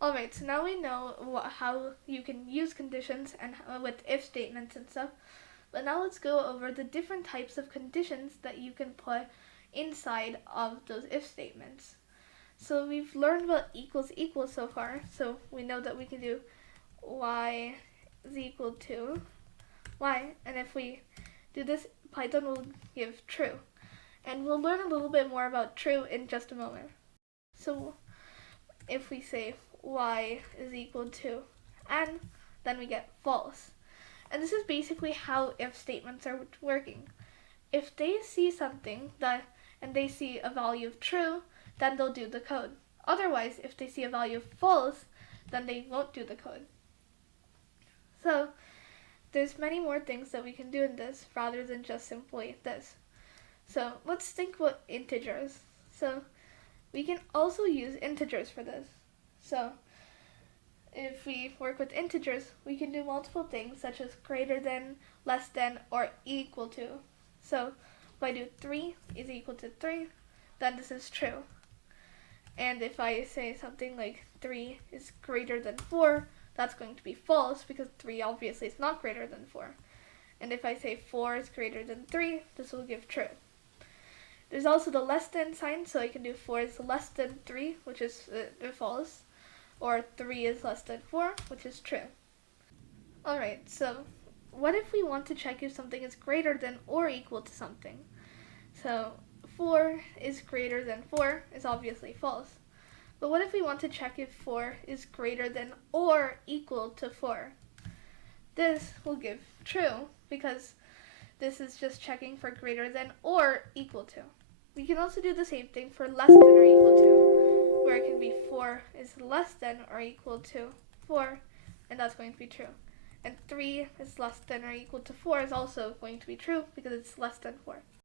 Alright, so now we know how you can use conditions and with if statements and stuff. But now let's go over the different types of conditions that you can put inside of those if statements. So we've learned about equals equals so far. So we know that we can do y is equal to y. And if we do this, Python will give true. And we'll learn a little bit more about true in just a moment. So if we say y is equal to n, then we get false. And this is basically how if statements are working. If they see something and they see a value of true, then they'll do the code. Otherwise, if they see a value of false, then they won't do the code. So there's many more things that we can do in this rather than just simply this. So let's think about integers. So we can also use integers for this. So if we work with integers, we can do multiple things such as greater than, less than, or equal to. So if I do 3 is equal to 3, then this is true. And if I say something like 3 is greater than 4, that's going to be false because 3 obviously is not greater than 4. And if I say 4 is greater than 3, this will give true. There's also the less than sign, so I can do 4 is less than 3, which is false, or 3 is less than 4, which is true. Alright, so what if we want to check if something is greater than or equal to something? So 4 is greater than 4 is obviously false. But what if we want to check if 4 is greater than or equal to 4? This will give true because this is just checking for greater than or equal to. We can also do the same thing for less than or equal to, where it can be 4 is less than or equal to 4, and that's going to be true. And 3 is less than or equal to 4 is also going to be true because it's less than 4.